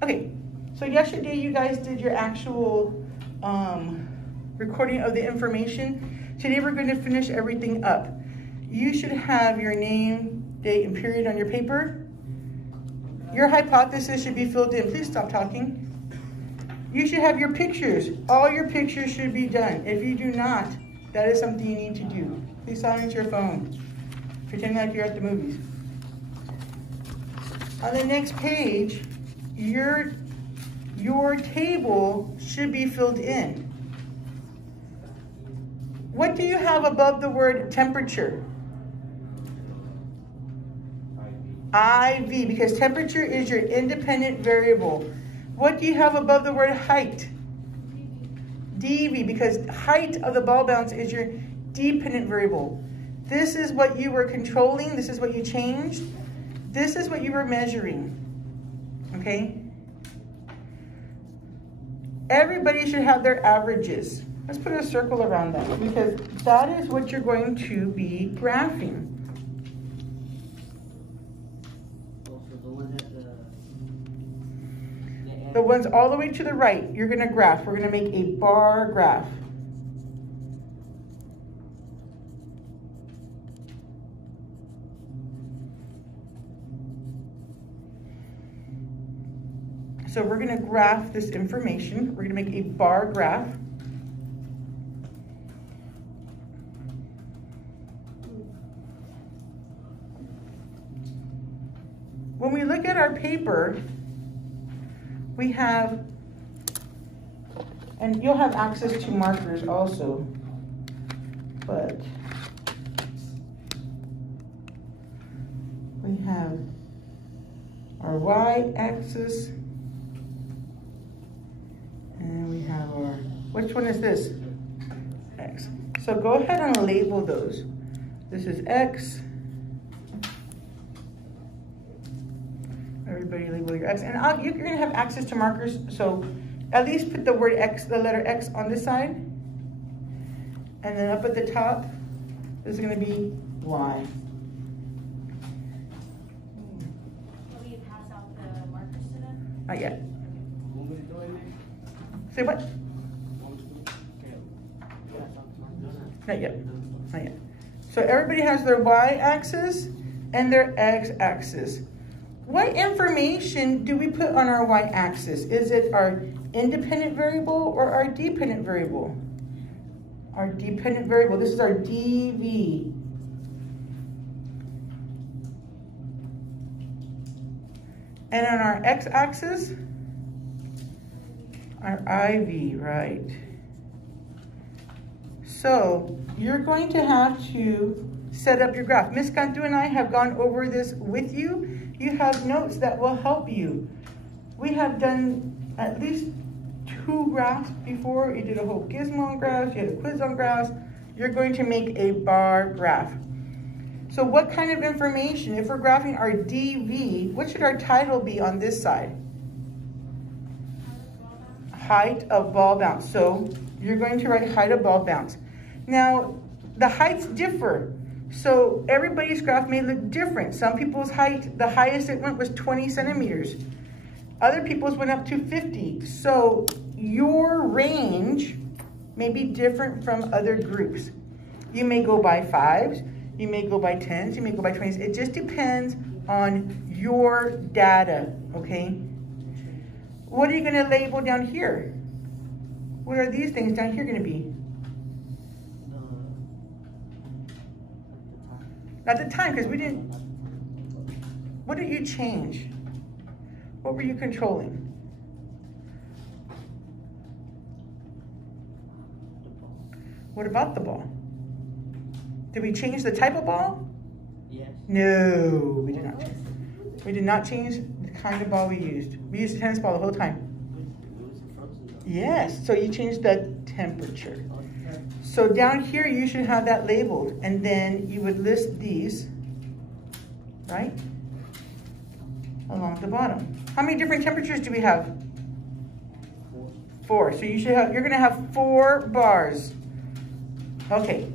Okay, so yesterday you guys did your actual recording of the information. Today we're going to finish everything up. You should have your name, date, and period on your paper. Your hypothesis should be filled in. Please stop talking. You should have your pictures. All your pictures should be done. If you do not, that is something you need to do. Please silence your phone. Pretend like you're at the movies. On the next page, your table should be filled in. What do you have above the word temperature? IV, because temperature is your independent variable. What do you have above the word height? DV, because height of the ball bounce is your dependent variable. This is what you were controlling. This is what you changed. This is what you were measuring, okay? Everybody should have their averages. Let's put a circle around that because that is what you're going to be graphing. The ones all the way to the right, you're gonna graph. We're gonna make a bar graph. So we're gonna graph this information. We're gonna make a bar graph. When we look at our paper, we have, and you'll have access to markers also, but we have our y-axis, and we have our, which one is this? X. So go ahead and label those. This is X. Everybody label your X. And you're gonna have access to markers, so at least put the word X, the letter X on this side. And then up at the top, this is gonna be Y. Will you pass out the markers to them? Not yet. Say what? Not yet. Not yet. So everybody has their y-axis and their x-axis. What information do we put on our y-axis? Is it our independent variable or our dependent variable? Our dependent variable. This is our dv. And on our x-axis, our IV, right? So you're going to have to set up your graph. Ms. Cantu and I have gone over this with you. You have notes that will help you. We have done at least 2 graphs before. You did a whole gizmo on graphs, you had a quiz on graphs. You're going to make a bar graph. So what kind of information, if we're graphing our DV, what should our title be on this side? Height of ball bounce. So you're going to write height of ball bounce. Now, the heights differ. So everybody's graph may look different. Some people's height, the highest it went was 20 centimeters. Other people's went up to 50. So your range may be different from other groups. You may go by 5s, you may go by 10s, you may go by 20s. It just depends on your data, okay? What are you gonna label down here? What are these things down here gonna be? At the time, because we didn't, what did you change? What were you controlling? What about the ball? Did we change the type of ball? Yes. No, we did not change. We did not change the kind of ball we used. We used a tennis ball the whole time. Yes, so you changed the temperature. So down here, you should have that labeled, and then you would list these, right, along the bottom. How many different temperatures do we have? 4. So you should have, you're gonna have 4 bars. Okay,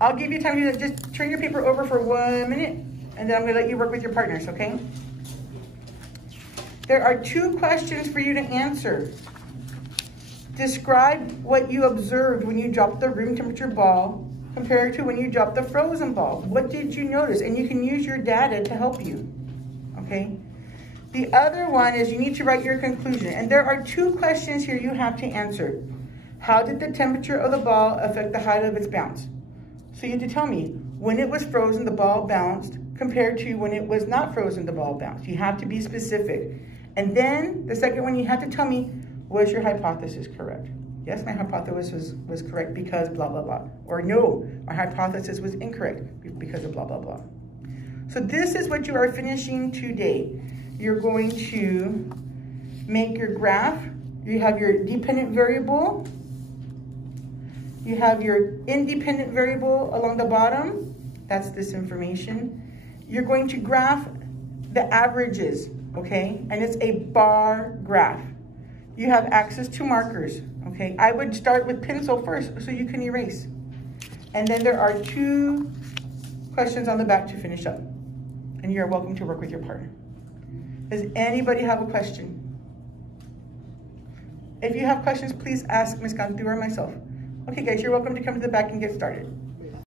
I'll give you time to just turn your paper over for 1 minute, and then I'm gonna let you work with your partners, okay? There are 2 questions for you to answer. Describe what you observed when you dropped the room temperature ball compared to when you dropped the frozen ball. What did you notice? And you can use your data to help you, okay? The other one is you need to write your conclusion. And there are 2 questions here you have to answer. How did the temperature of the ball affect the height of its bounce? So you have to tell me, when it was frozen, the ball bounced, compared to when it was not frozen, the ball bounced. You have to be specific. And then the second one, you have to tell me, was your hypothesis correct? Yes, my hypothesis was correct because blah, blah, blah. Or no, my hypothesis was incorrect because of blah, blah, blah. So this is what you are finishing today. You're going to make your graph. You have your dependent variable. You have your independent variable along the bottom. That's this information. You're going to graph the averages, okay? And it's a bar graph. You have access to markers, okay? I would start with pencil first so you can erase. And then there are 2 questions on the back to finish up. And you're welcome to work with your partner. Does anybody have a question? If you have questions, please ask Ms. Gantu or myself. Okay guys, you're welcome to come to the back and get started.